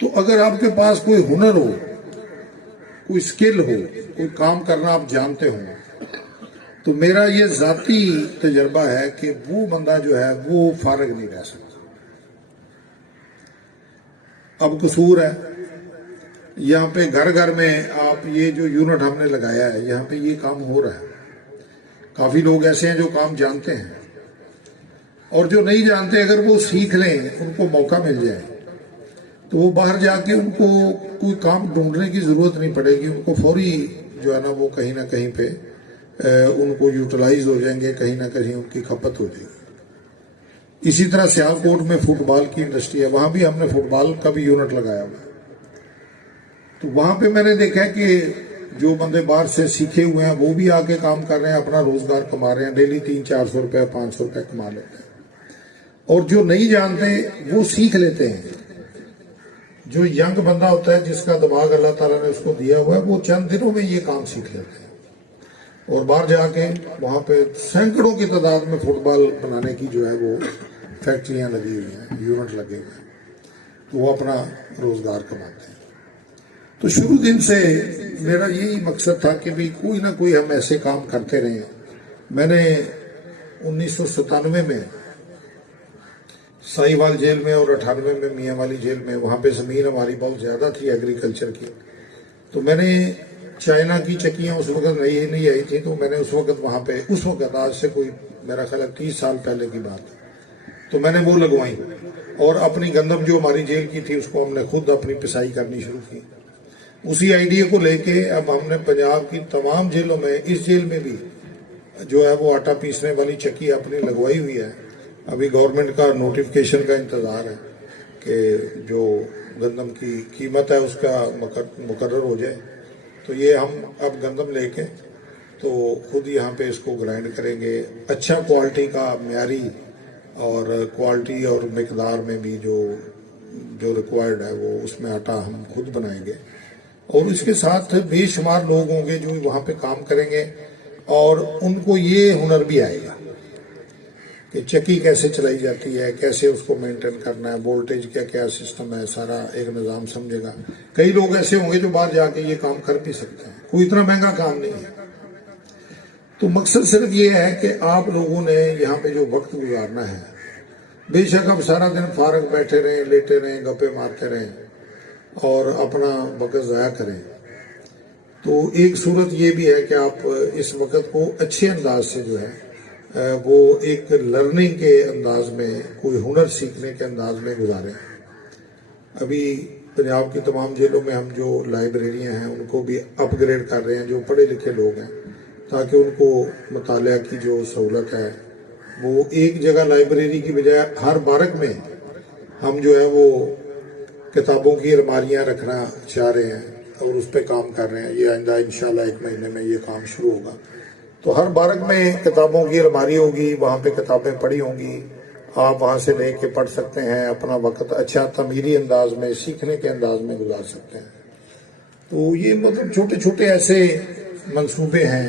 تو اگر آپ کے پاس کوئی ہنر ہو، کوئی سکل ہو، کوئی کام کرنا آپ جانتے ہوں، تو میرا یہ ذاتی تجربہ ہے کہ وہ بندہ جو ہے وہ فارغ نہیں رہ سکتا۔ اب قصور ہے یہاں پہ گھر گھر میں، آپ یہ جو یونٹ ہم نے لگایا ہے یہاں پہ یہ کام ہو رہا ہے۔ کافی لوگ ایسے ہیں جو کام جانتے ہیں، اور جو نہیں جانتے اگر وہ سیکھ لیں، ان کو موقع مل جائے تو وہ باہر جا کے ان کو کوئی کام ڈھونڈنے کی ضرورت نہیں پڑے گی، ان کو فوری جو ہے نا وہ کہیں نہ کہیں پہ ان کو یوٹیلائز ہو جائیں گے، کہیں نہ کہیں ان کی کھپت ہو جائے گی۔ اسی طرح سیالکوٹ میں فٹ بال کی انڈسٹری ہے، وہاں بھی ہم نے فٹ بال کا بھی یونٹ لگایا ہوا ہے۔ تو وہاں پہ میں نے دیکھا ہے کہ جو بندے باہر سے سیکھے ہوئے ہیں وہ بھی آ کے کام کر رہے ہیں، اپنا روزگار کما رہے ہیں، ڈیلی 300-400 روپے 500 روپے کما لیتے ہیں۔ اور جو نہیں جانتے وہ سیکھ لیتے ہیں۔ جو ینگ بندہ ہوتا ہے جس کا دماغ اللہ تعالیٰ نے اس کو دیا ہوا ہے، وہ چند دنوں میں یہ کام سیکھ لیتے ہیں، اور باہر جا کے وہاں پہ سینکڑوں کی تعداد میں فٹ بال بنانے کی جو ہے وہ فیکٹریاں لگی ہوئی ہیں، یونٹ لگے ہوئے ہیں، تو وہ اپنا روزگار کماتے ہیں۔ تو شروع دن سے میرا یہی مقصد تھا کہ بھی کوئی نہ کوئی ہم ایسے کام کرتے رہیں۔ میں نے 1997 میں سائی وال جیل میں اور 98 میں میاں والی جیل میں، وہاں پہ زمین ہماری بہت زیادہ تھی ایگریکلچر کی، تو میں نے چائنا کی چکیاں اس وقت نہیں آئی تھی، تو میں نے اس وقت آج سے کوئی میرا خیال ہے 30 سال پہلے کی بات ہے، تو میں نے وہ لگوائیں، اور اپنی گندم جو ہماری جیل کی تھی اس کو ہم نے خود اپنی پسائی کرنی شروع کی۔ اسی آئیڈیا کو لے کے اب ہم نے پنجاب کی تمام جیلوں میں، اس جیل میں بھی جو ہے وہ آٹا پیسنے والی چکی اپنی لگوائی ہوئی ہے۔ ابھی گورنمنٹ کا نوٹیفکیشن کا انتظار ہے کہ جو گندم کی قیمت ہے اس کا مقرر ہو جائے، تو یہ ہم اب گندم لے کے تو خود یہاں پہ اس کو گرائنڈ کریں گے، اچھا کوالٹی کا، معیاری اور کوالٹی اور مقدار میں بھی جو ریکوائرڈ ہے وہ اس میں آٹا ہم خود بنائیں گے، اور اس کے ساتھ بے شمار لوگ ہوں گے جو وہاں پہ کام کریں گے، اور ان کو یہ ہنر بھی آئے گا کہ چکی کیسے چلائی جاتی ہے، کیسے اس کو مینٹین کرنا ہے، وولٹیج کیا سسٹم ہے، سارا ایک نظام سمجھے گا۔ کئی لوگ ایسے ہوں گے جو باہر جا کے یہ کام کر بھی سکتے ہیں، کوئی اتنا مہنگا کام نہیں ہے۔ تو مقصد صرف یہ ہے کہ آپ لوگوں نے یہاں پہ جو وقت گزارنا ہے، بے شک آپ سارا دن فارغ بیٹھے رہیں، لیٹے رہیں، گپے مارتے رہیں اور اپنا وقت ضائع کریں، تو ایک صورت یہ بھی ہے کہ آپ اس وقت کو اچھے انداز سے جو ہے وہ ایک لرننگ کے انداز میں، کوئی ہنر سیکھنے کے انداز میں گزاریں۔ ابھی پنجاب کی تمام جیلوں میں ہم جو لائبریریاں ہیں ان کو بھی اپ گریڈ کر رہے ہیں، جو پڑھے لکھے لوگ ہیں، تاکہ ان کو مطالعہ کی جو سہولت ہے وہ ایک جگہ لائبریری کی بجائے ہر بارک میں ہم جو ہے وہ کتابوں کی الماریاں رکھنا چاہ رہے ہیں، اور اس پہ کام کر رہے ہیں۔ یہ آئندہ انشاءاللہ 1 مہینے میں یہ کام شروع ہوگا، تو ہر بارک میں کتابوں کی الماری ہوگی، وہاں پہ کتابیں پڑھی ہوں گی، آپ وہاں سے لے کے پڑھ سکتے ہیں، اپنا وقت اچھا تعمیری انداز میں، سیکھنے کے انداز میں گزار سکتے ہیں۔ تو یہ مطلب چھوٹے چھوٹے ایسے منصوبے ہیں،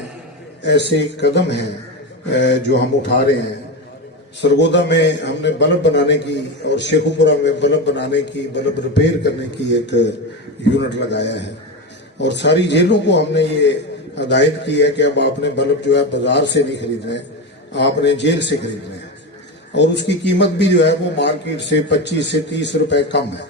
ایسے قدم ہیں جو ہم اٹھا رہے ہیں۔ سرگودا میں ہم نے بلب بنانے کی، اور شیخوپورہ میں بلب بنانے کی، بلب ریپیئر کرنے کی ایک یونٹ لگایا ہے، اور ساری جیلوں کو ہم نے یہ ہدایت کی ہے کہ اب آپ نے بلب جو ہے بازار سے نہیں خریدنے، آپ نے جیل سے خریدنے ہیں، اور اس کی قیمت بھی جو ہے وہ مارکیٹ سے 25 سے 30 روپے کم ہے،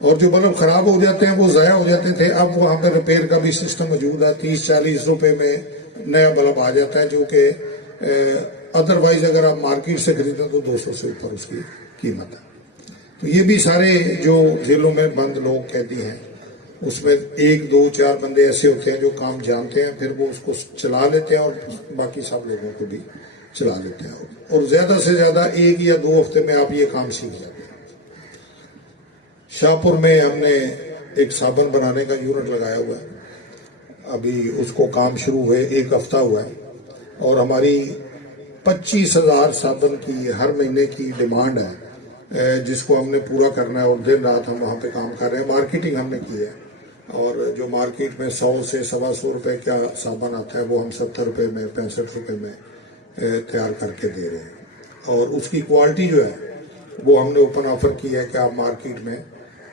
اور جو بلب خراب ہو جاتے ہیں وہ ضائع ہو جاتے تھے، اب وہاں پہ ریپیئر کا بھی سسٹم موجود ہے، 30-40 روپے میں نیا بلب آ جاتا ہے، جو کہ ادروائز اگر آپ مارکیٹ سے خریدیں تو 200 سے اوپر اس کی قیمت ہے۔ تو یہ بھی سارے جو جیلوں میں بند لوگ قیدی ہیں، اس میں 1-2-4 بندے ایسے ہوتے ہیں جو کام جانتے ہیں، پھر وہ اس کو چلا لیتے ہیں اور باقی سب لوگوں کو بھی چلا لیتے ہیں، اور زیادہ سے زیادہ 1 یا 2 ہفتے میں آپ یہ کام سیکھ جاتے ہیں۔ شاہپور میں ہم نے ایک صابن بنانے کا یونٹ لگایا ہوا ہے، ابھی اس کو کام شروع ہوئے 1 ہفتہ ہوا ہے، اور ہماری 25,000 صابن کی ہر مہینے کی ڈیمانڈ ہے، جس کو ہم نے پورا کرنا ہے، اور دن رات ہم وہاں پہ کام کر رہے ہیں۔ مارکیٹنگ ہم نے کی ہے، اور جو مارکیٹ میں 100 سے 125 روپے کا صابن آتا ہے وہ ہم 70 روپے میں، 65 روپے میں تیار کر کے دے رہے ہیں، اور اس کی کوالٹی جو ہے وہ ہم نے اوپن آفر کی ہے کہ آپ مارکیٹ میں